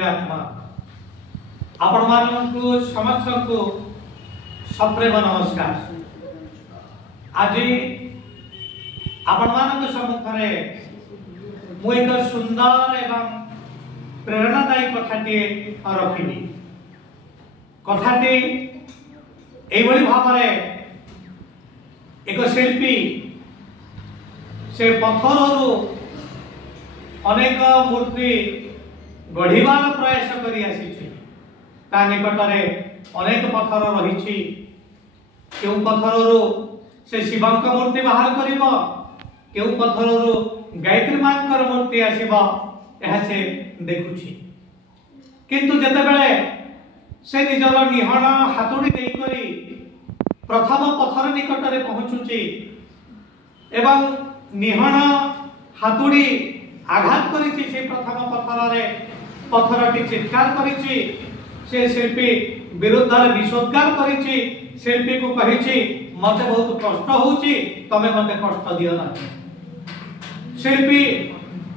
आत्मा आपण मानकु समस्त को सप्रेम नमस्कार। आज आपण मानक सम्मुखरे मु एक सुंदर एवं प्रेरणादायी कथाटी रखिली। कथाटी एभली भावरे एक शिल्पी से पत्थररू अनेक मूर्ति गढ़िबार प्रयास करी आसीछि। ता निकटरे अनेक पत्थर रहिछि। केउ पत्थररू से शिवंक मूर्ति बाहर करिबो, केउ पत्थररू गायत्री मांकर मूर्ति आसीबो, एहा से देखुछि। किंतु जते बेले से निजर निहण हातुडी देई करी प्रथम पत्थर निकटरे पहुँचुछि एवं निहण हातुडी आघात करिछि से प्रथम पत्थर रे पत्थरटी चित्कार करिछि। से शिल्पी विरुद्ध विषोद्गार करिछि। शिल्पी को कहिछि मते बहुत कष्ट होउछि, तमे मते कष्ट दियो ना। शिल्पी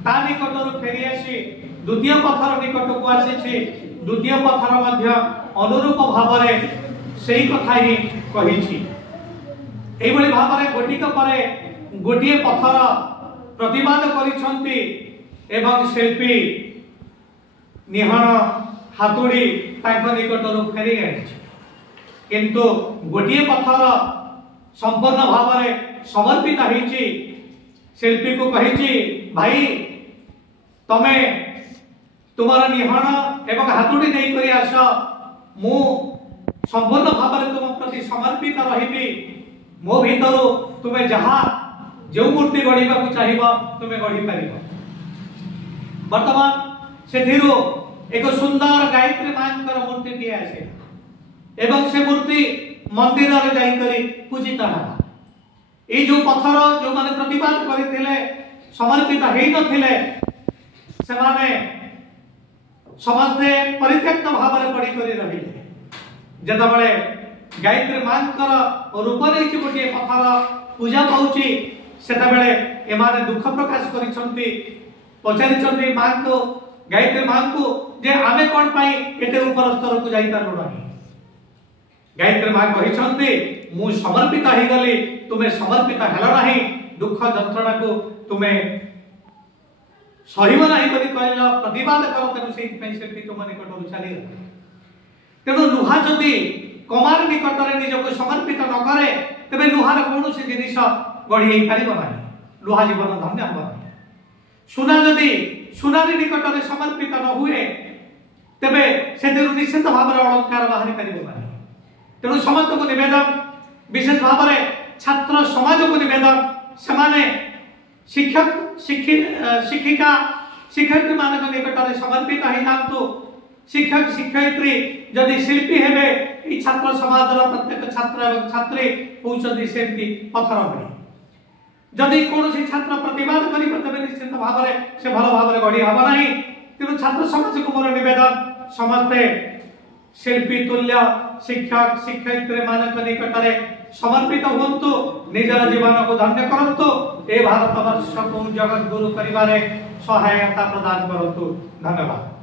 ता निकटरु फेरी आसी द्वितीय पत्थर निकटकू आसीछि। द्वितीय पत्थर मध्य अनुरूप भावरे सेही कथा ही कहिछि। एभली भावरे गोटिक परे गोटिए पत्थर प्रतिवाद करिसंती एवं शिल्पी निहण हातुडी तांको निकटरु फेरी आछि। किंतु गोटिए पत्थर संपूर्ण भावरे समर्पित होइछि। शिल्पी को कहिछि भाई तमे तुमर निहण एवं हातुडी देई करी आस, मु संपूर्ण भावरे तुम प्रति समर्पित रहिबी। मो भीतरु तुमे जहा जो मूर्ति गढ़िबा को चाहिबा तुमे गढ़ी पारिबो। वर्तमान सेथिरु एक सुंदर गायत्री मांकर मूर्ति टी आसे एवं से मूर्ति मंदिर रे जाई करी पूजित होला। ए जो पत्थर जो माने प्रतिवाद करिथिले समर्पित हेई नथिले से माने समस्ते परित्यक्त भाव रे पड़ी करी रहिले। जता बळे गायत्री मांकर रूप नेछि गोटे पत्थर पूजा पाउची, सेता बेले एमाने दुख प्रकाश करिसंती। पचारिसंती मां को गायत्री मां को जे आमे कोन पाई एते ऊपर स्तर को जाई पारबो नाही। गायत्री मां कहिसंती मु समर्पित हे गली, तुमे समर्पित हेलो नाही। दुख जंत्रणा को तुमे सहिब नाही करी कहला प्रतिवाद करो। तेनु सेहि पई सेति तुम निकटरु चली गले। तेनु लुहा जदी कमार निकटरे निजको समर्पित न करे तबे लुहार कोनोसी जिनिस गढ़ी पारिबो नाही। लुहा जीवन धन्य हो नाही। सुना जदी सुनारी निकटरे समर्पित न हुए तबे सेतिरु निश्चित भाବରେ अलंकार बाहरी पारिबो नाही। तेनु समस्त को निवेदन, विशेष भाବରେ छात्र समाज को निवेदन, समाने शिक्षक शिक्षिका शिक्षयित्री मानक निकटरे समर्पित हो जातु। शिक्षक शिक्षयित्री जदि शिल्पी हेबे ई छात्र समाजर प्रत्येक छात्र एवं छात्री होउछन्ति सेमति पत्थर भଳି। जदि कोनोसी छात्र प्रतिवाद करिबो तबे निश्चित भाବରେ से भलो भाବରେ गढ़ी हबो नाही। तेनु छात्र समाज को मोर निवेदन, समस्ते शिल्पी तुल्य शिक्षक शिक्षयित्री मानक निकटरे समर्पित हुंतु, निजर जीवन को धन्य करंतु, ए भारत वर्ष को जगत गुरु करिबारे सहायता प्रदान करंतु। धन्यवाद।